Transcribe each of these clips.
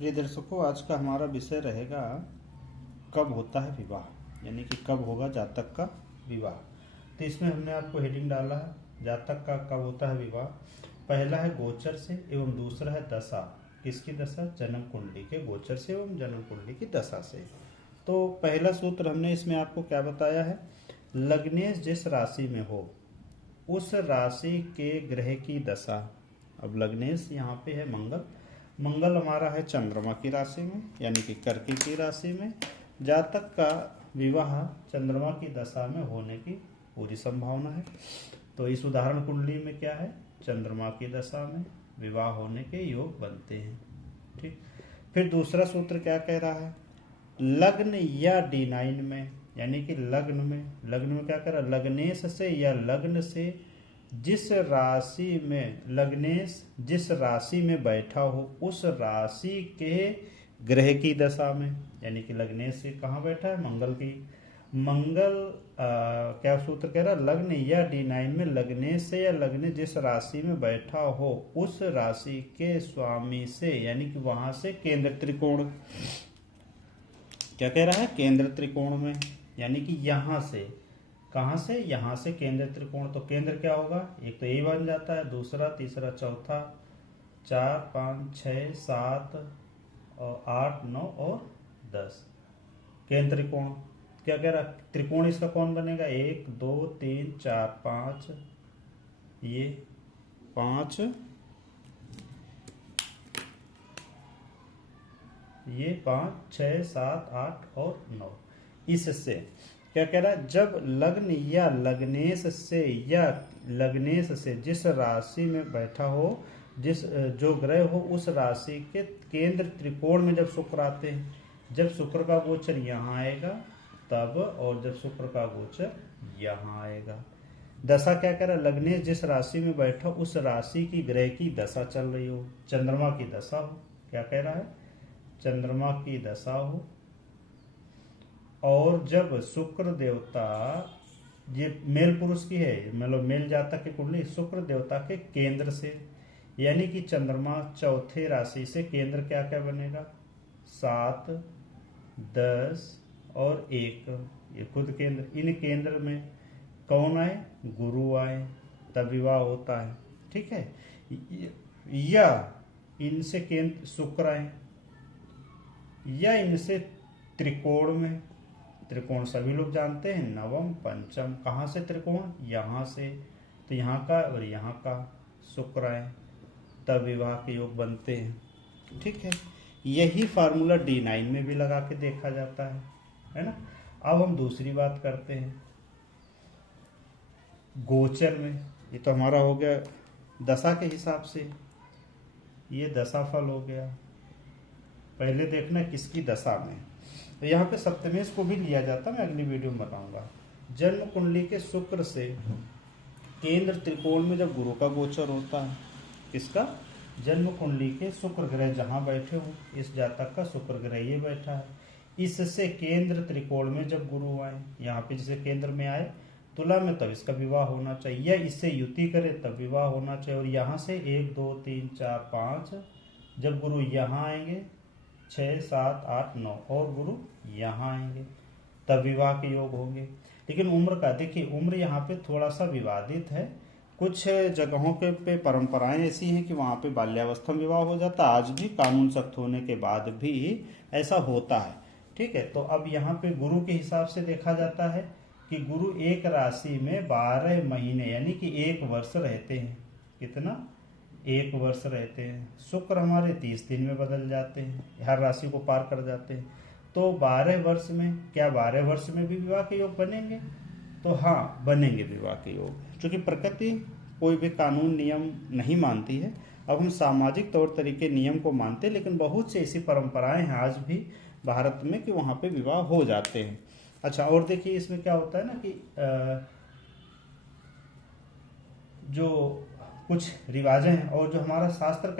प्रिय दर्शकों, आज का हमारा विषय रहेगा कब होता है विवाह, यानी कि कब होगा जातक का विवाह। तो इसमें हमने आपको हेडिंग डाला है जातक का कब होता है विवाह। पहला है गोचर से एवं दूसरा है दशा। किसकी दशा? जन्म कुंडली के गोचर से एवं जन्म कुंडली की दशा से। तो पहला सूत्र हमने इसमें आपको क्या बताया है? लग्नेश जिस राशि में हो उस राशि के ग्रह की दशा। अब लग्नेश यहाँ पे है मंगल, मंगल हमारा है चंद्रमा की राशि में यानी कि कर्की की राशि में। जातक का विवाह चंद्रमा की दशा में होने की पूरी संभावना है। तो इस उदाहरण कुंडली में क्या है? चंद्रमा की दशा में विवाह होने के योग बनते हैं। ठीक। फिर दूसरा सूत्र क्या कह रहा है? लग्न या D9 में, यानी कि लग्न में क्या कह रहा है? लग्नेश से या लग्न से जिस राशि में लग्नेश जिस राशि में बैठा हो उस राशि के ग्रह की दशा में, यानी कि लग्नेश से कहाँ बैठा है? मंगल की। मंगल क्या सूत्र कह रहा है? लग्न या D9 में लग्नेश से या लग्न जिस राशि में बैठा हो उस राशि के स्वामी से, यानी कि वहां से केंद्र त्रिकोण। क्या कह रहा है? केंद्र त्रिकोण में, यानी कि यहां से। कहां से? यहां से केंद्र त्रिकोण। तो केंद्र क्या होगा? एक तो ए बन जाता है, दूसरा, तीसरा, चौथा, 4, 5, 6, 7 और 8, 9 और 10 केंद्र त्रिकोण। क्या कह रहा? त्रिकोण इसका कौन बनेगा? 1, 2, 3, 4, 5, ये 5, ये 5, 6, 7, 8 और 9। इससे क्या कह रहा है? जब लग्न या लग्नेश से जिस राशि में बैठा हो, जिस जो ग्रह हो उस राशि के केंद्र त्रिकोण में जब शुक्र आते हैं, जब शुक्र का गोचर यहाँ आएगा तब, और जब शुक्र का गोचर यहाँ आएगा। दशा क्या कह रहा है? लग्नेश जिस राशि में बैठा उस राशि की ग्रह की दशा चल रही हो, चंद्रमा की दशा हो। क्या कह रहा है? चंद्रमा की दशा हो, और जब शुक्र देवता, ये मेल पुरुष की है, मतलब मेल जातक की कुंडली, शुक्र देवता के केंद्र से, यानी कि चंद्रमा चौथे राशि से केंद्र क्या क्या बनेगा? 7, 10 और 1, ये खुद केंद्र। इन केंद्र में कौन आए? गुरु आए, तब विवाह होता है। ठीक है। या इनसे केंद्र शुक्र आए, या इनसे त्रिकोण में। त्रिकोण सभी लोग जानते हैं, नवम पंचम। कहाँ से त्रिकोण? यहाँ से। तो यहाँ का और यहाँ का शुक्र आए तब विवाह के योग बनते हैं। ठीक है। यही फार्मूला D9 में भी लगा के देखा जाता है ना। अब हम दूसरी बात करते हैं गोचर में। ये तो हमारा हो गया दशा के हिसाब से, ये दशा फल हो गया। पहले देखना किसकी दशा में। तो यहाँ पे सप्तमेश को भी लिया जाता, मैं अगली वीडियो में बताऊंगा। जन्म कुंडली के शुक्र से केंद्र त्रिकोण में जब गुरु का गोचर होता है, किसका? जन्म कुंडली के शुक्र ग्रह जहाँ बैठे हो, इस जातक का शुक्र ग्रह ये बैठा है, इससे केंद्र त्रिकोण में जब गुरु आए, यहाँ पे जैसे केंद्र में आए तुला में, तब इसका विवाह होना चाहिए, या इससे युति करे तब विवाह होना चाहिए। और यहाँ से 1, 2, 3, 4, 5 जब गुरु यहाँ आएंगे, 6, 7, 8, 9 और गुरु यहाँ आएंगे तब विवाह के योग होंगे। लेकिन उम्र का देखिए, उम्र यहाँ पे थोड़ा सा विवादित है। कुछ जगहों के पे परंपराएं ऐसी हैं कि वहाँ पे बाल्यावस्था में विवाह हो जाता है, आज भी कानून सख्त होने के बाद भी ऐसा होता है। ठीक है। तो अब यहाँ पे गुरु के हिसाब से देखा जाता है कि गुरु एक राशि में 12 महीने यानी कि 1 वर्ष रहते हैं। कितना? 1 वर्ष रहते हैं। शुक्र हमारे 30 दिन में बदल जाते हैं, हर राशि को पार कर जाते हैं। तो 12 वर्ष में, क्या 12 वर्ष में भी विवाह के योग बनेंगे? तो हाँ, बनेंगे विवाह के योग, क्योंकि प्रकृति कोई भी कानून नियम नहीं मानती है। अब हम सामाजिक तौर तरीके नियम को मानते हैं, लेकिन बहुत सी ऐसी परंपराएं हैं आज भी भारत में कि वहाँ पे विवाह हो जाते हैं। अच्छा, और देखिए इसमें क्या होता है ना कि जो कुछ रिवाजें हैं, और जो हमारा शास्त्र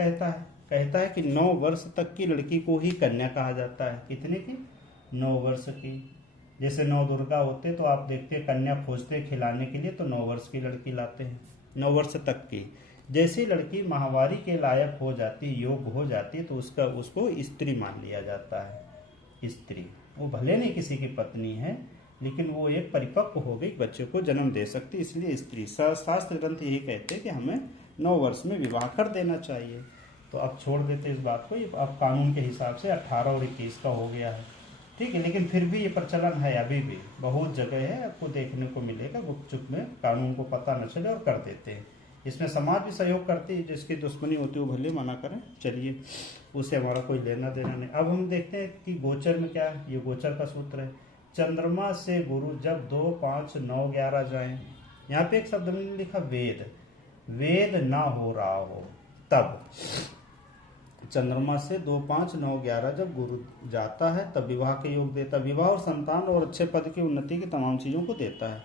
कहता है कि 9 वर्ष तक की लड़की को ही कन्या कहा जाता है। कितने की? 9 वर्ष की। जैसे 9 दुर्गा होते तो आप देखते हैं कन्या खोजते खिलाने के लिए, तो 9 वर्ष की लड़की लाते हैं, 9 वर्ष तक की। जैसी लड़की माहवारी के लायक हो जाती, योग्य हो जाती, तो उसको स्त्री मान लिया जाता है। स्त्री, वो भले नहीं किसी की पत्नी है, लेकिन वो एक परिपक्व हो गई, बच्चे को जन्म दे सकती, इसलिए स्त्री। शास्त्र ग्रंथ यही कहते हैं कि हमें 9 वर्ष में विवाह कर देना चाहिए। तो अब छोड़ देते इस बात को, ये अब कानून के हिसाब से 18 और 21 का हो गया है, ठीक है। लेकिन फिर भी ये प्रचलन है, अभी भी बहुत जगह है, आपको देखने को मिलेगा, गुपचुप में कानून को पता न चले और कर देते हैं। इसमें समाज भी सहयोग करती है, जिसकी दुश्मनी होती है वो भले मना करें, चलिए उससे हमारा कोई लेना देना नहीं। अब हम देखते हैं कि गोचर में क्या है। ये गोचर का सूत्र है, चंद्रमा से गुरु जब 2, 5, 9, 11 जाए। यहाँ पे एक शब्द मैंने लिखा वेद, वेद ना हो रहा हो तब। चंद्रमा से 2, 5, 9, 11 जब गुरु जाता है तब विवाह के योग देता है। विवाह और संतान और अच्छे पद की उन्नति की तमाम चीज़ों को देता है।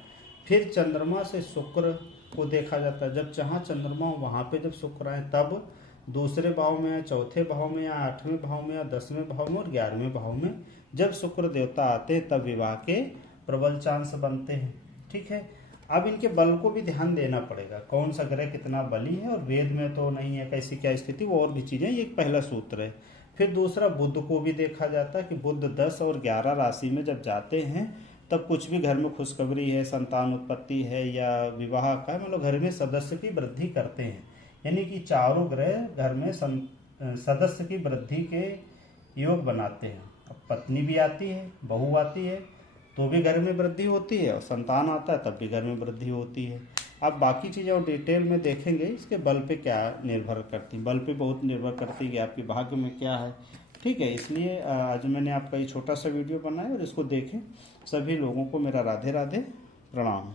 फिर चंद्रमा से शुक्र को देखा जाता है, जब जहाँ चंद्रमा हो वहाँ पे जब शुक्र आए तब दूसरे भाव में या चौथे भाव में या 8वें भाव में या 10वें भाव में और 11वें भाव में जब शुक्र देवता आते हैं तब विवाह के प्रबल चांस बनते हैं, ठीक है। अब इनके बल को भी ध्यान देना पड़ेगा, कौन सा ग्रह कितना बली है, और वेद में तो नहीं है कैसी क्या स्थिति, वो और भी चीजें, ये एक पहला सूत्र है। फिर दूसरा बुध को भी देखा जाता है कि बुध 10 और 11 राशि में जब जाते हैं तब कुछ भी घर में खुशखबरी है, संतान उत्पत्ति है या विवाह का, मतलब घर में सदस्य की वृद्धि करते हैं। यानी कि चारों ग्रह घर में सदस्य की वृद्धि के योग बनाते हैं। अब पत्नी भी आती है, बहू आती है तो भी घर में वृद्धि होती है, और संतान आता है तब भी घर में वृद्धि होती है। अब बाकी चीज़ें और डिटेल में देखेंगे, इसके बल पे क्या निर्भर करती, बल पे बहुत निर्भर करती है कि आपके भाग्य में क्या है, ठीक है। इसलिए आज मैंने आपका ये छोटा सा वीडियो बनाया और इसको देखें। सभी लोगों को मेरा राधे राधे, प्रणाम।